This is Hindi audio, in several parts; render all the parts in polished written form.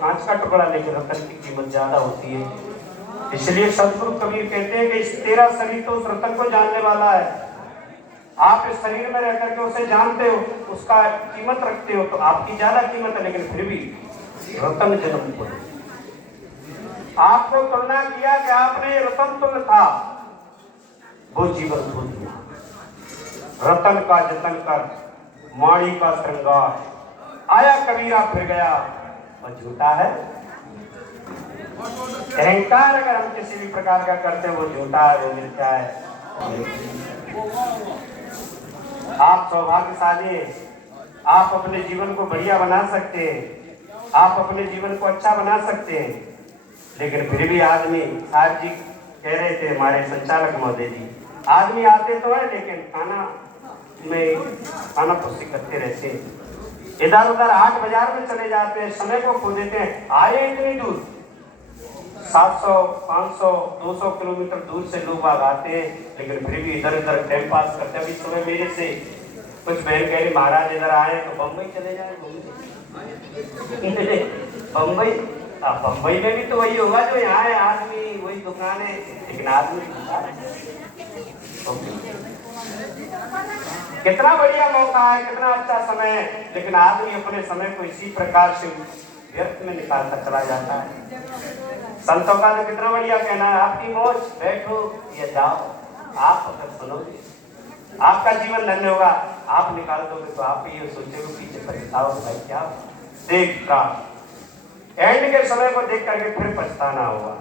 कांच का टुकड़ा, लेकिन रतन की कीमत ज्यादा होती है। इसलिए सदगुरु कबीर कहते हैं कि इस तेरा शरीर तो उस रतन को जानने वाला है। आप इस शरीर में रह करके उसे जानते हो, उसका कीमत रखते हो, तो आपकी ज्यादा कीमत है, लेकिन फिर भी रतन जन्म को आपको तुलना किया कि आपने रतन तुल्य था, वो जीवन खो दिया। रतन का जतन कर, माणी का श्रृंगार, आया कबीरा फिर गया, और झूठा है अहंकार। अगर हम किसी भी प्रकार का करते हैं, वो झूठा है, वो मिथ्या है। आप सौभाग्यशाली हैं, आप अपने जीवन को बढ़िया बना सकते हैं, आप अपने जीवन को अच्छा बना सकते हैं। लेकिन फिर भी आदमी, साहब जी कह रहे थे हमारे संचालक महोदय जी, आदमी आते तो है लेकिन खाना फुर्सी करते रहते हैं, इधर उधर हाट बाजार में चले जाते हैं, समय को खो देते हैं। आए इतनी दूर 700, 500, 200 किलोमीटर दूर से लोग आते हैं, लेकिन फिर भी इधर उधर टाइम पास करते हैं। अभी सुबह मेरे से कुछ बहन कह रही महाराज इधर आए तो बम्बई चले जाए। बम्बई, बम्बई में भी तो वही होगा जो यहाँ है, आदमी वही दुकान है, लेकिन आदमी कितना बढ़िया मौका है, कितना अच्छा समय है, लेकिन आदमी अपने समय को इसी प्रकार से व्यर्थ में निकालता चला जाता है। संतों का तो कितना बढ़िया कहना है, आपकी मौज, बैठो या जाओ, आप अगर सुनोगे आपका जीवन धन्य होगा। आप निकाल दोगे तो आप ये सोचोगे पीछे पछताओगे, भाई क्या देख का एंड के समय को देख करके फिर पछताना होगा।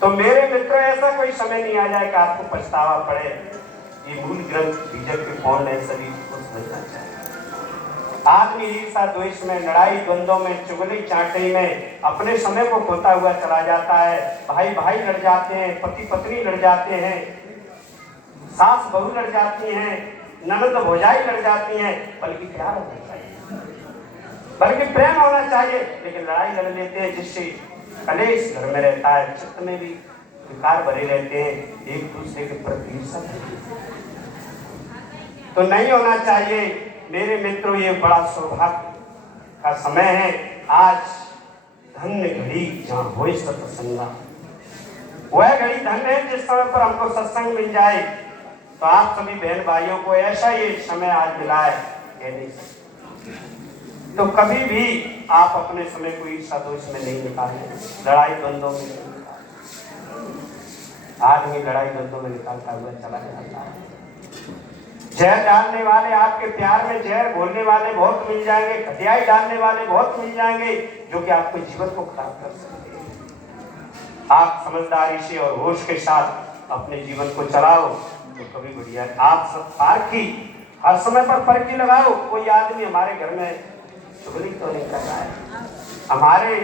तो मेरे मित्र, ऐसा कोई समय नहीं आ जाए कि आपको पछतावा पड़े। ये मूल ग्रंथ बीजक के कौन है, सभी को समझना चाहिए। आदमी ईर्षा द्वेष में, लड़ाई द्वंद्वों में, चुगली चांटे में अपने समय को खोता हुआ चला जाता है। भाई भाई लड़ जाते हैं, पति पत्नी लड़ जाते हैं, सास बहू लड़ जाती हैं, ननद भौजाई लड़ जाती हैं। बल्कि प्यार होना चाहिए, बल्कि प्रेम होना चाहिए, लेकिन लड़ाई लड़ लेते हैं, जिससे कलेश घर में रहता है, चित्त में भी विकार भरे रहते हैं, एक दूसरे के प्रति ईर्षा तो नहीं होना चाहिए। मेरे मित्रों, ये बड़ा सौभाग्य का समय है। आज धन्य घड़ी जहाँ हो सत्संगा, वह घड़ी धन्य है जिस समय पर हमको सत्संग मिल जाए। तो आप सभी बहन भाइयों को ऐसा ये समय आज मिला है, कह नहीं सकते। तो कभी भी आप अपने समय को ईर्षा दोष में नहीं निकालें, लड़ाई द्वंद्वों में नहीं निकालें। आदमी लड़ाई द्वंद्वों में निकालता हुआ चला जाता है। जहर डालने वाले, आपके प्यार में जहर घोलने वाले बहुत मिल जाएंगे, खटियाई डालने वाले बहुत मिल जाएंगे, जो कि आपके जीवन को खराब कर सकते हैं। आप समझदारी से और होश के साथ अपने जीवन को चलाओ तो कभी बढ़िया है। आप सब पारखी, हर समय पर परखी लगाओ। कोई आदमी हमारे घर में चुगली तो नहीं कर रहा है, हमारे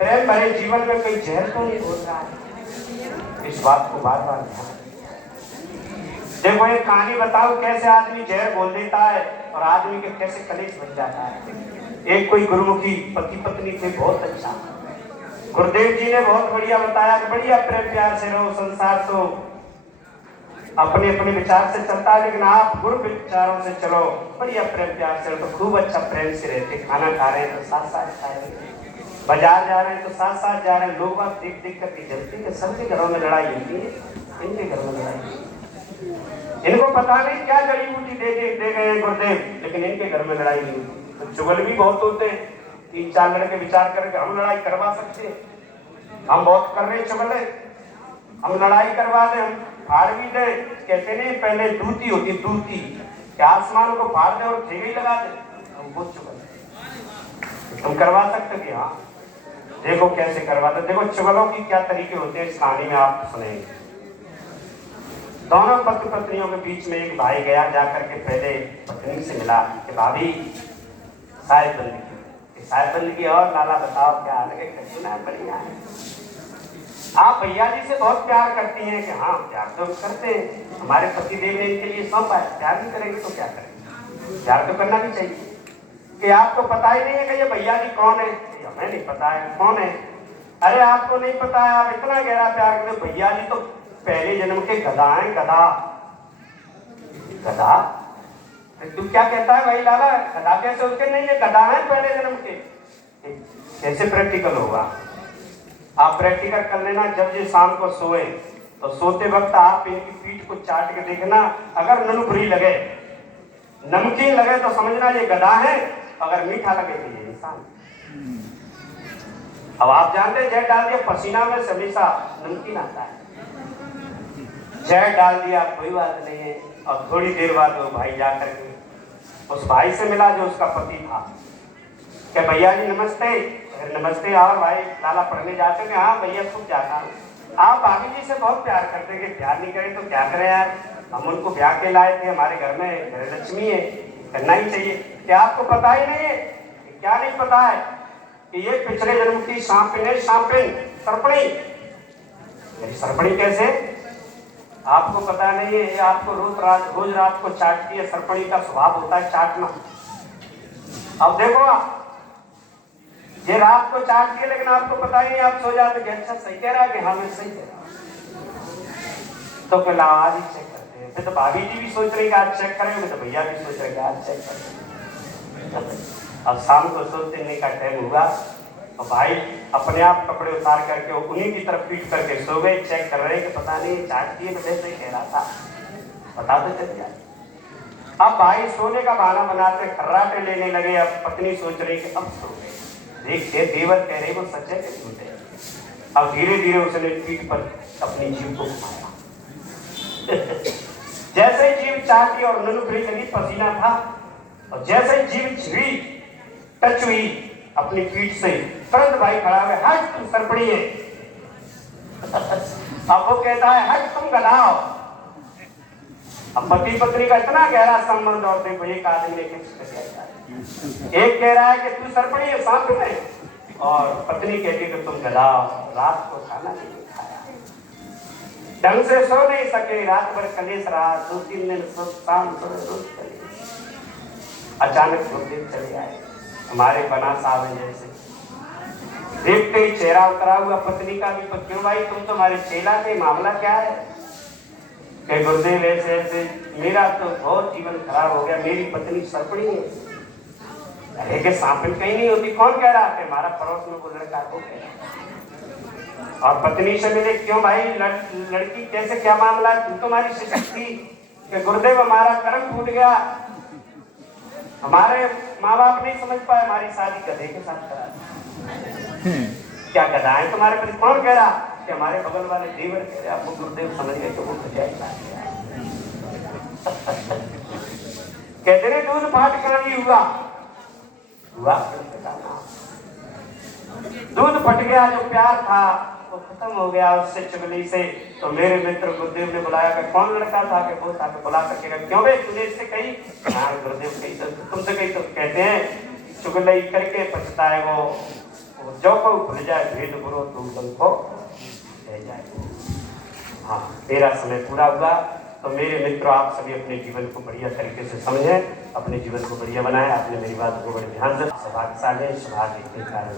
प्रेम भरे जीवन में कोई जहर तो नहीं घोल रहा है। इस बात को बार बार ध्यान देखो। एक कहानी बताओ कैसे आदमी जहर बोल देता है और आदमी के कैसे कलेश बन जाता है। एक कोई गुरुमुखी पति पत्नी थे, बहुत अच्छा। गुरुदेव जी ने बहुत बढ़िया बताया कि बढ़िया प्रेम प्यार से रहो, संसार तो अपने अपने विचार से चलता है, लेकिन आप गुरु विचारों से चलो, बढ़िया प्रेम प्यार से, तो खूब अच्छा प्रेम से रहते। खाना खा रहे हैं तो साथ साथ खा रहे हैं, बाजार जा रहे हैं तो साथ साथ जा रहे हैं। लोग आप देख देख करके जलती है। सबके घरों में लड़ाई होती है, इनके घरों में लड़ाई होती है। इनको पता नहीं क्या जड़ी बूटी दे गए गुरुदेव, लेकिन इनके घर में लड़ाई नहीं होती। तो चुगल भी बहुत होते हैं, 3-4 लड़के विचार करके हम लड़ाई करवा सकते हैं, हम बहुत कर रहे हैं चुगले, हम लड़ाई करवा दें, हम फाड़ भी दे। कहते नहीं पहले दूती होती, दूती क्या आसमान को फाड़ दे और ठेके लगा दे, हम बहुत चुगल तुम करवा सकते कि हाँ। देखो कैसे करवाते, देखो चुगलों की क्या तरीके होते हैं, इस कहानी में आप सुनेंगे। दोनों पति पत्नियों के बीच में एक भाई गया, जाकर के पहले पत्नी से मिला कि भाभी साहिब बंदी की, साहिब बंदी की, और लाला बताओ क्या हाल है? कैसे ना बढ़िया है। आप भैया जी से बहुत प्यार करती हैं कि हाँ प्यार तो करते हैं, हमारे पति देव ने इनके लिए सौंपा है, प्यार नहीं करेंगे तो क्या करेंगे, प्यार तो करना भी चाहिए। कि आपको पता ही नहीं है कि ये भैया जी कौन है? हमें नहीं पता है कौन है। अरे आपको नहीं पता है, आप इतना गहरा प्यार करते, भैया जी तो पहले जन्म के गधा है, गधा। गधा तू क्या कहता है भाई लाला, गधा कैसे उसके? नहीं, ये गधा है पहले जन्म के। कैसे प्रैक्टिकल होगा? आप प्रैक्टिकल कर लेना, जब ये शाम को सोए तो सोते वक्त आप इनकी पीठ को चाट के देखना, अगर नुनखुरी लगे, नमकीन लगे तो समझना ये गधा है, अगर मीठा लगे तो ये इंसान। अब आप जानते हैं जहर डाल दिया पसीना में से हमेशा नमकीन आता है। जहर डाल दिया कोई बात नहीं है, और थोड़ी देर बाद वो भाई जाकर के उस भाई से मिला जो उसका पति था। क्या भैया जी नमस्ते? नमस्ते। और भाई लाला पढ़ने जाते हैं? हाँ भैया खूब जाता हूँ। आप भाभी जी से बहुत प्यार करते हैं, कि प्यार नहीं करें तो क्या करें यार, हम उनको ब्याह के लाए थे, हमारे घर में घर लक्ष्मी है, करना ही चाहिए। क्या आपको पता ही नहीं है? क्या नहीं पता है कि ये पिछले जन्म की सरपणी। सरपणी कैसे? आपको पता नहीं है? ये आपको रोज रात को चाटती है। सरपणी का स्वभाव होता है चाटना। अब देखो ये रात को चाटती है, लेकिन आपको पता ही नहीं, आप सो जाते कि अच्छा सही कह रहा है कि हाँ मैं सही कह रहा हूँ, तो पहले आवाज ही चेक करते हैं। फिर तो भाभी जी भी सोच रही कि आज चेक करेंगे, तो भैया भी सोच रहे कि आज चेक करेंगे। अब शाम को सोने का टाइम हुआ और भाई अपने आप कपड़े उतार करके उन्हीं की तरफ पीट करके सो गए। चेक कर रहे कि पता नहीं चाटती है, तो जैसे कह रहा था बता दो चल जाए। अब भाई सोने का बहाना बनाते खर्राटे लेने लगे। अब पत्नी सोच रही कि अब सो गए, देखिए देवर कह रहे वो सच है कि झूठ है। अब धीरे धीरे उसने पीठ पर अपनी जीभ को घुमाया। जैसे ही जीभ चाटी और नुनखुरी लगी, पसीना था, और जैसे ही जीभ छिड़ी टच हुई अपनी पीठ से, तुरंत भाई खड़ा हुआ, हट तुम सरपणी है। अब वो कहता है हट तुम गधाओ। अब पति पत्नी का इतना गहरा संबंध, और देखो एक आदमी ने एक कह रहा है कि तू सरपणी है सांप में, और पत्नी कहती है कि तुम गधाओ, रात को खाना नहीं खाया, ढंग से सो नहीं सके, रात भर कलेश रहा, 2-3 दिन शाम रोज कलेश। अचानक गुरुदेव चले आए, हमारे बना साहब जैसे, देखते ही चेहरा उतरा हुआ पत्नी का भी। क्यों भाई तुम तो हमारे चेला थे, मामला क्या है? कि गुरुदेव ऐसे ऐसे, मेरा तो बहुत जीवन खराब हो गया, मेरी पत्नी सरपणी है। अरे के सांपिन कहीं नहीं होती, कौन कह रहा है? हमारा पड़ोस में वो लड़का हो गया। और पत्नी से मिले, क्यों भाई लड़की कैसे, क्या मामला? तू तो हमारी शक्ति कि गुरुदेव हमारा कर्म टूट गया, हमारे माँ बाप नहीं समझ पाए, हमारी शादी गधे के साथ करा दी। क्या गधा है तुम्हारे पति? कौन कह रहा? कि हमारे बगल वाले देवर कह रहे। आपको गुरुदेव समझ गए तो वो कहते रहे दूध फाट कर भी हुआ दूध फट गया, जो प्यार था वो खत्म हो गया उससे, चुगली से। तो मेरे मित्र गुरुदेव ने बुलाया कि कौन लड़का था? कि वो था। कि बुला करके क्यों भाई तुझे इससे कही? हाँ गुरुदेव कही तो तुमसे कही। तो कहते हैं चुगली करके पछताए वो जो को भूल जाए, भेद बुरो तुम को रह जाए। हाँ मेरा समय पूरा हुआ। तो मेरे मित्रों आप सभी अपने जीवन को बढ़िया तरीके से समझें, अपने जीवन को बढ़िया बनाएं। आपने मेरी बात को बड़े ध्यान से, सौभाग्यशाली सौभाग्य के कारण